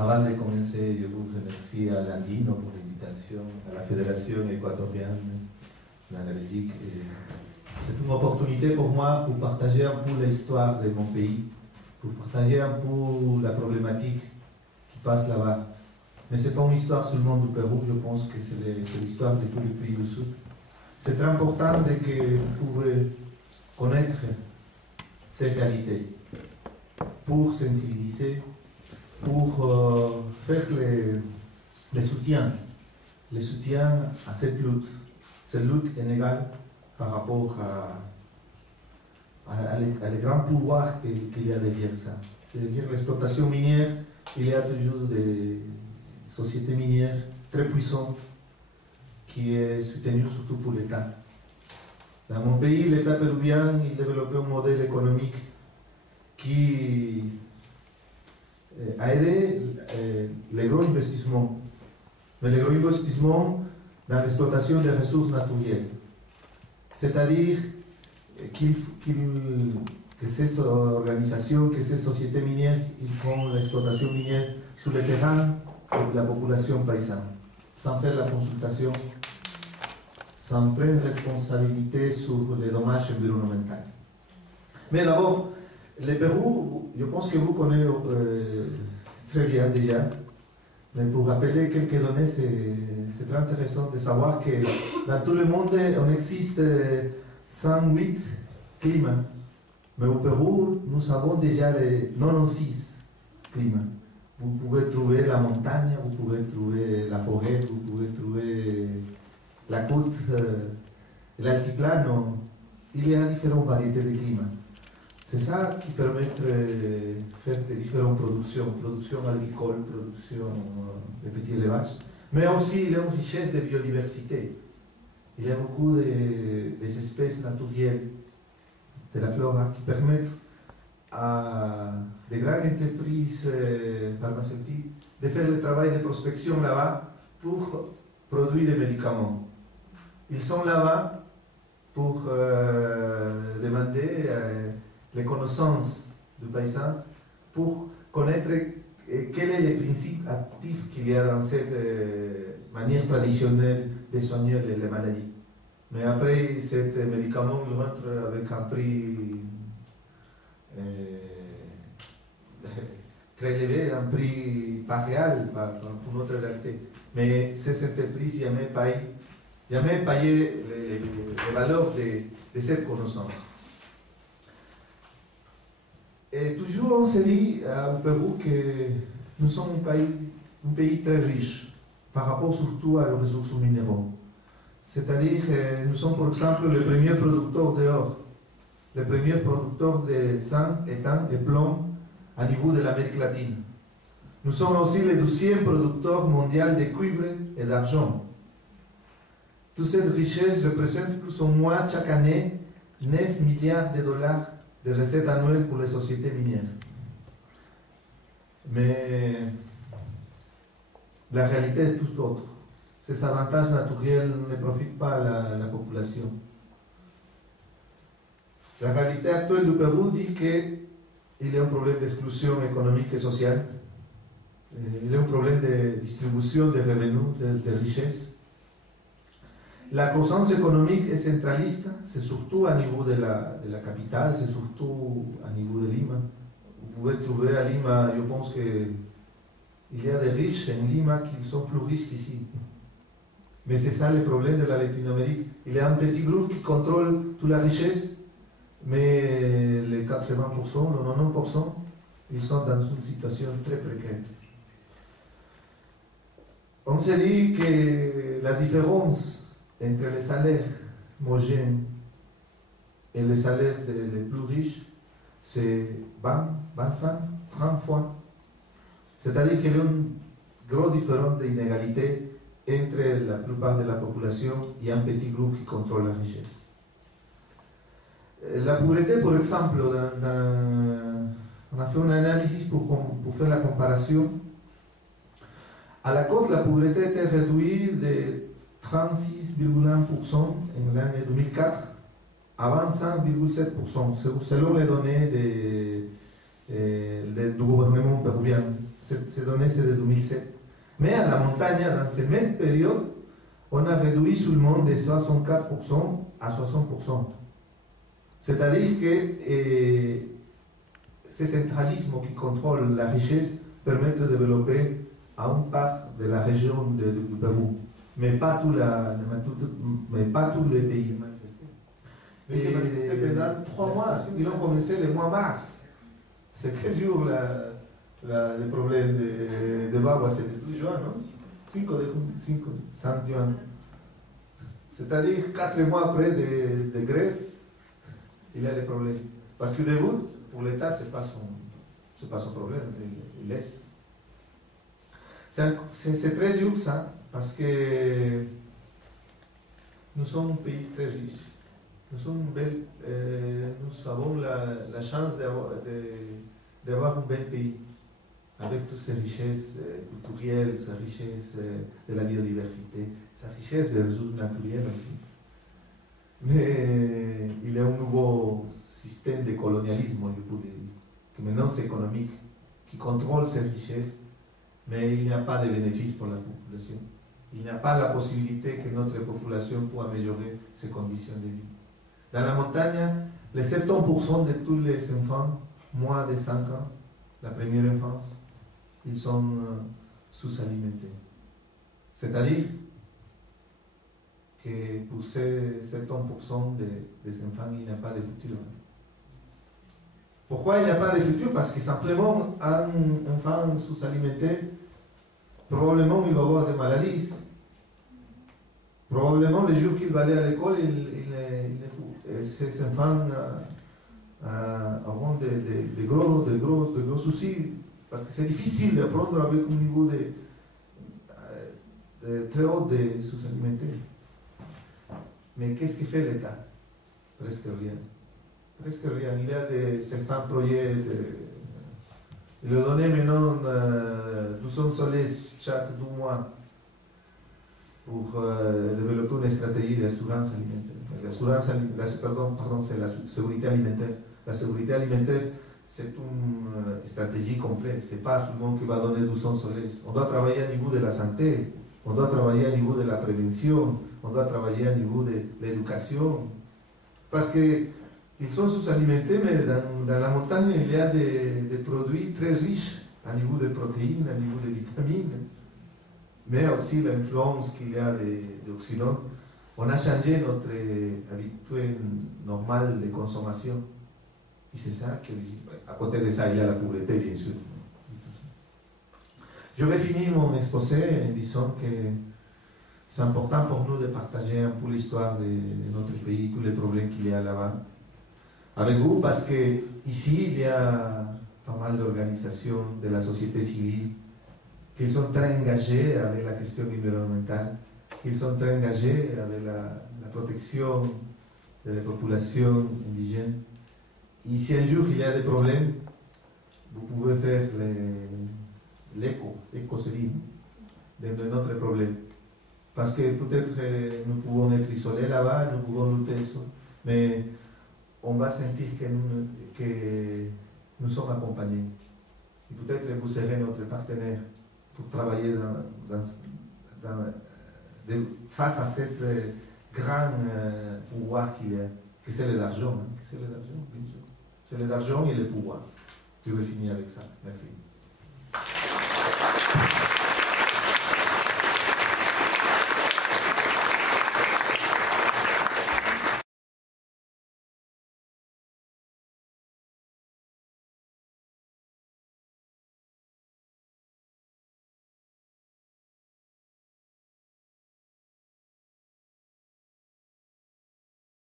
Avant de commencer, je vous remercie à l'Andino pour l'invitation, à la Fédération équatorienne dans la Belgique. C'est une opportunité pour moi pour partager un peu l'histoire de mon pays, pour partager un peu la problématique qui passe là-bas. Mais ce n'est pas une histoire seulement du Pérou, je pense que c'est l'histoire de tous les pays du Sud. C'est très important que vous pouvez connaître ces réalités pour sensibiliser, pour faire le soutien à cette lutte inégale par rapport à les grands pouvoirs qu'il y a derrière ça. Derrière l'exploitation minière, il y a toujours des sociétés minières très puissantes qui est soutenue surtout pour l'État. Dans mon pays, l'État péruvien, il développait un modèle économique qui a aidé les gros investissements, mais les gros investissements dans l'exploitation des ressources naturelles. C'est-à-dire que ces organisations, que ces sociétés minières, ils font l'exploitation minière sur le terrain de la population paysanne, sans faire la consultation, sans prendre responsabilité sur les dommages environnementaux. Mais d'abord, le Pérou, je pense que vous connaissez très bien déjà, mais pour rappeler quelques données, c'est très intéressant de savoir que dans tout le monde, on existe 108 climats. Mais au Pérou, nous avons déjà les 96 climats. Vous pouvez trouver la montagne, vous pouvez trouver la forêt, vous pouvez trouver la côte, l'altiplano. Il y a différentes variétés de climats. C'est ça qui permet de faire des différentes productions, production agricole, production de petits élevages, mais aussi il y a une richesse de biodiversité. Il y a beaucoup des espèces naturelles de la flore qui permettent à des grandes entreprises pharmaceutiques de faire le travail de prospection là-bas pour produire des médicaments. Ils sont là-bas pour demander les connaissances du paysan pour connaître quel est le principe actif qu'il y a dans cette manière traditionnelle de soigner les maladies. Mais après, ce médicament rentre avec un prix très élevé, un prix pas réel pour notre réalité. Mais ces entreprises jamais payé les valeurs de cette connaissance. Et toujours on se dit au Pérou que nous sommes un pays très riche par rapport surtout aux ressources minéraux. C'est-à-dire que nous sommes par exemple le premier producteur d'or, le premier producteur de sang, étain et plomb à niveau de l'Amérique latine. Nous sommes aussi le 12e producteur mondial de cuivre et d'argent. Toute cette richesse représente plus ou moins chaque année 9 milliards de dollars de recettes annuelles pour les sociétés minières. Mais la réalité est tout autre. Ces avantages naturels ne profitent pas à la population. La réalité actuelle du Pérou dit qu'il y a un problème d'exclusion économique et sociale. Il y a un problème de distribution des revenus, de richesses. La croissance économique est centraliste, c'est surtout à niveau de la capitale, c'est surtout à niveau de Lima. Vous pouvez trouver à Lima, je pense qu'il y a des riches en Lima qui sont plus riches qu'ici. Mais c'est ça le problème de la Latine-Amérique. Il y a un petit groupe qui contrôle toute la richesse, mais les 80%, le 90%, ils sont dans une situation très précaire. On se dit que la différence entre les salaires homogènes et les salaires les plus riches, c'est 20, 25, 30 fois. C'est-à-dire qu'il y a une grosse différence d'inégalité entre la plupart de la population et un petit groupe qui contrôle la richesse. La pauvreté, par exemple, on a fait une analyse pour faire la comparaison. À la côte, la pauvreté était réduite de 36,1% en l'année 2004 à 25,7% selon les données du gouvernement péruvien. Ces données, c'est de 2007. Mais à la montagne, dans cette même période, on a réduit seulement de 64% à 60%. C'est-à-dire que ce centralisme qui contrôle la richesse permet de développer à une part de la région du Pérou, mais pas tous les pays. Et c'est pendant 3 mois, ils ont commencé le mois mars. C'est que dure le problème de Bagua, c'est le 10 juin, non? 5 juin. C'est-à-dire 4 mois après de grève, il y a des problèmes. Parce que debout, pour l'État, ce n'est pas son problème, il laisse. C'est très dur ça, parce que nous sommes un pays très riche. Nous avons la chance d'avoir un bel pays, avec toutes ces richesses culturelles, ces richesses de la biodiversité, sa richesse des ressources naturelles aussi. Mais il y a un nouveau système de colonialisme, je pourrais dire, qui maintenant c'est économique, qui contrôle ces richesses, mais il n'y a pas de bénéfice pour la population. Il n'y a pas la possibilité que notre population puisse améliorer ses conditions de vie. Dans la montagne, les 70% de tous les enfants, moins de 5 ans, la première enfance, ils sont sous-alimentés. C'est-à-dire que pour ces 70% des enfants, il n'y a pas de futur. Pourquoi il n'y a pas de futur? Parce que simplement, un enfant sous-alimenté, probablement il va avoir des maladies. Probablement, le jour qu'il va aller à l'école, ces enfants auront de gros soucis, parce que c'est difficile d'apprendre avec un niveau de très haut de sous-alimenté. Mais qu'est-ce que fait l'État? Presque rien. Presque rien. Il y a certains projets. Il a donné maintenant 200 soles chaque 2 mois pour développer une stratégie d'assurance alimentaire. C'est la sécurité alimentaire. La sécurité alimentaire, c'est une stratégie complète. Ce n'est pas seulement qui va donner 200 soles. On doit travailler au niveau de la santé, on doit travailler au niveau de la prévention, on doit travailler au niveau de l'éducation. Parce qu'ils sont sous-alimentés, mais dans la montagne, il y a des produits très riches au niveau de protéines, au niveau de vitamines, mais aussi l'influence qu'il y a d'Occident. On a changé notre habitude normale de consommation. Et c'est ça que, à côté de ça, il y a la pauvreté, bien sûr. Je vais finir mon exposé en disant que c'est important pour nous de partager un peu l'histoire de notre pays, tous les problèmes qu'il y a là-bas, avec vous, parce que ici, il y a pas mal d'organisations de la société civile qui sont très engagées avec la question environnementale, qui sont très engagées avec la protection de la population indigène. Et si un jour il y a des problèmes, vous pouvez faire l'écho civil de notre problème. Parce que peut-être nous pouvons être isolés là-bas, nous pouvons lutter ça, mais on va sentir que nous sommes accompagnés. Et peut-être vous serez notre partenaire pour travailler face à ce grand pouvoir qu'il y a, que c'est l'argent, bien sûr. C'est l'argent et le pouvoir. Je vais finir avec ça. Merci.